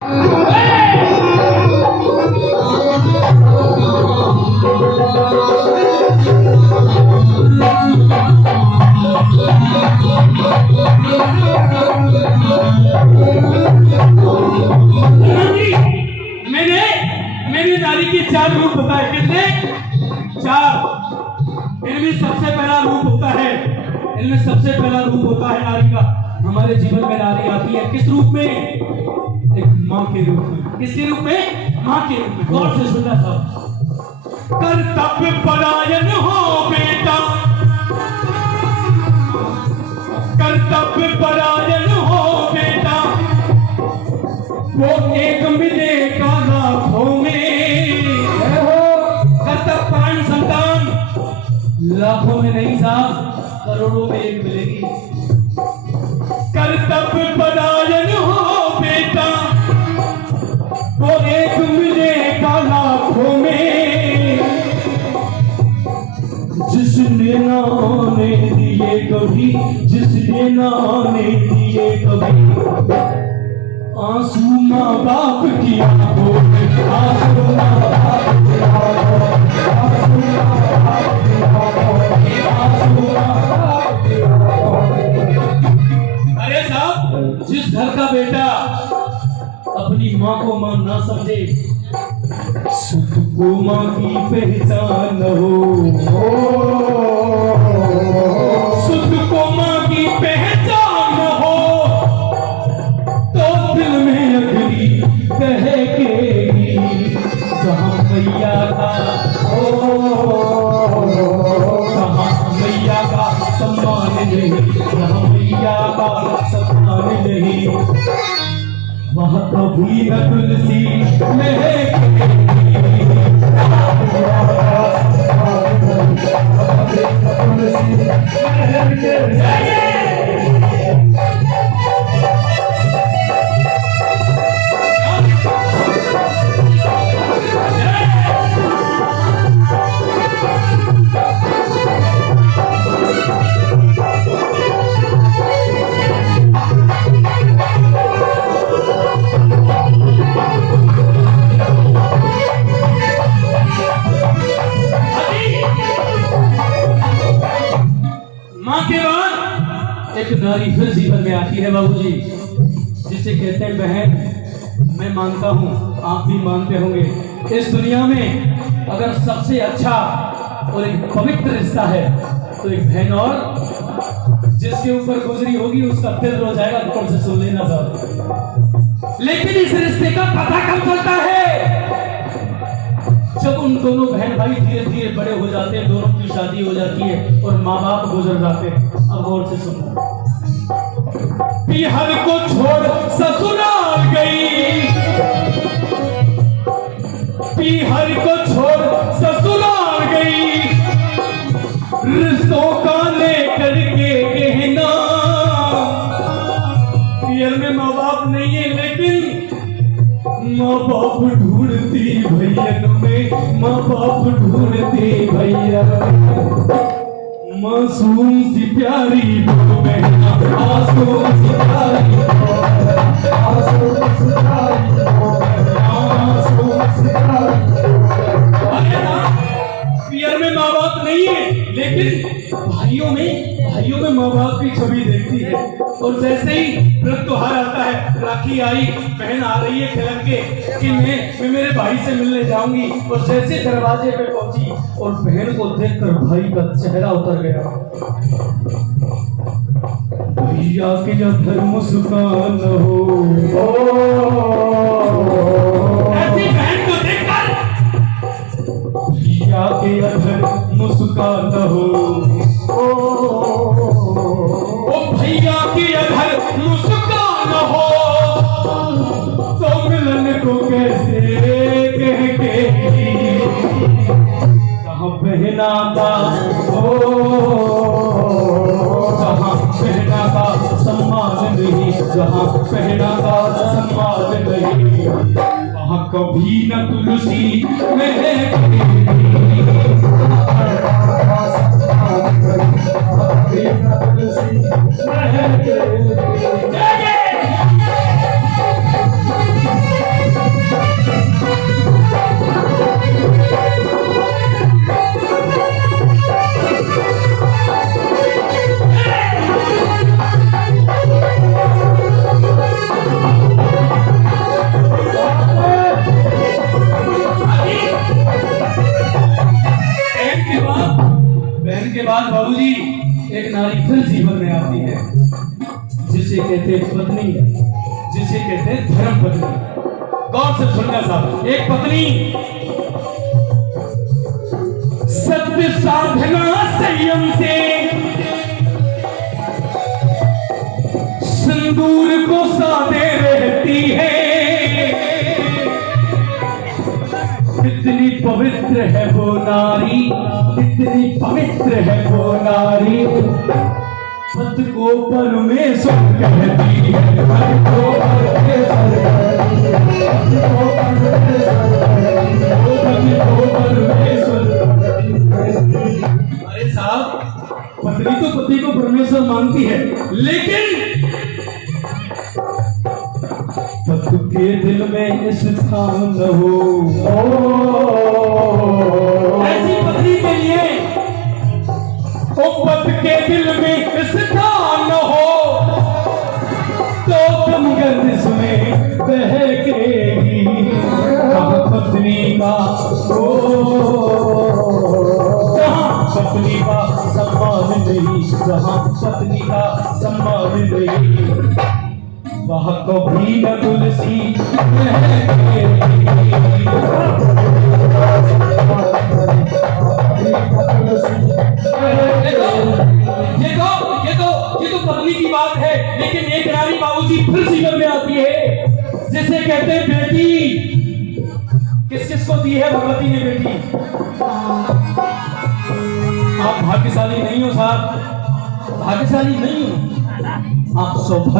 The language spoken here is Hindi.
मैंने नारी के 4 रूप बताए। कितने? 4। इनमें सबसे पहला रूप होता है, इनमें सबसे पहला रूप होता है नारी का। हमारे जीवन में नारी आती है किस रूप में? एक माँ के रूप में। किसके रूप में? माँ के रूप में। गौर से सुनना था। कर्तव्य परायण हो बेटा, कर्तव्य परायण हो बेटा, वो एक मिलेगा लाखों में। कर्तव्य परायण संतान लाखों में नहीं साहब, करोड़ों में एक मिलेगी। कर्तव्य परायण हो बेटा, वो एक मिलेगा लाखों में। जिसने नाने दिए कभी, जिसने नाने दिए कभी, आंसू माँ बाप की आंखों में, आंसू माँ बाप की आंखों में, आंसू माँ बाप की आंखों में, आंसू माँ बाप की आंखों में। अरे साहब, जिस घर का बेटा अपनी माँ को माँ ना समझे, सुख को माँ की पहचान हो, सुख को माँ की पहचान हो, तो दिल में अगली दहकेगी। जहाँ मैया का जहाँ मैया का सम्मान नहीं, जहाँ मैया का सम्मान नहीं, वहाँ कभी न तुलसी महकेगी। एक नारी फिर जीवन में आती है बाबूजी, जिसे कहते हैं बहन। मैं मानता हूँ, आप भी मानते होंगे, इस दुनिया में अगर सबसे अच्छा और एक पवित्र रिश्ता है तो एक बहन, और जिसके ऊपर गुजरी होगी उसका दिल रो जाएगा। कौन से सुन लेना साहब। लेकिन इस रिश्ते का पता कब चलता है? जब उन दोनों बहन भाई धीरे धीरे बड़े हो जाते हैं, दोनों की शादी हो जाती है और माँ बाप गुजर जाते हैं। अब गौर से सुनो। पिहर को छोड़ ससुराल गई, पिहर को छोड़ ससुराल गई, रिश्तों का लेकर के कहना। पिहर में माँ बाप नहीं है, लेकिन माँ बाप ढूंढती भैया में, माँ बाप ढूंढती भैया। मासूम सी प्यारी बहना, मासूम सी प्यारी, मासूम सी प्यारी, मासूम सी प्यारी। पियर में माँ बाप नहीं है, लेकिन भाइयों में माँ बाप की छवि देखती है। और जैसे ही व्रत त्योहार आता है, राखी आई, बहन आ रही है खिलक के कि मैं मेरे भाई से मिलने जाऊंगी, और जैसे दरवाजे पे पहुंची और बहन को देखकर भाई का चेहरा उतर गया। भैया के अधर मुस्कान हो, ऐसी बहन को देखकर भैया के अधर मुस्कान हो, भैया की अधर मुस्कान हो, तो मिलन को कैसे कहेगी। कहाँ बहना का हो, जहाँ बहना का सम्मान नहीं, जहाँ बहना का सम्मान नहीं, वहाँ कभी न तुलसी महकेगी। इसके बाद बाबूजी एक नारी फिर जीवन में आती है, जिसे कहते हैं पत्नी, जिसे कहते हैं धर्म पत्नी। गौर से सुनना साहब, एक पत्नी सत्य साधना संयम से सिंदूर को साधे रहती है, कितनी पवित्र है वो नारी, कितनी पवित्र है वो नारी, पति को परमेश्वर कहती है, पति को परमेश्वर कहती है, पति को परमेश्वर कहती है। अरे साहब, पत्नी तो पति को परमेश्वर मानती है, लेकिन पति के दिल में स्थान न हो, ऐसी पत्नी के लिए पति के दिल में स्थान न हो तो तुम गर्दिश में बहकेगी। पत्नी का जहाँ पत्नी का सम्मान नहीं, जहाँ पत्नी का सम्मान नहीं, वह कभी न तुलसी ये तो पत्नी की बात है, लेकिन एक नारी बाबूजी फिर जीवन में आती है, जिसे कहते हैं बेटी। किस किस को दी है भगवती ने बेटी? आप भाग्यशाली नहीं हो साहब, भाग्यशाली नहीं हो आप, सौभाग्य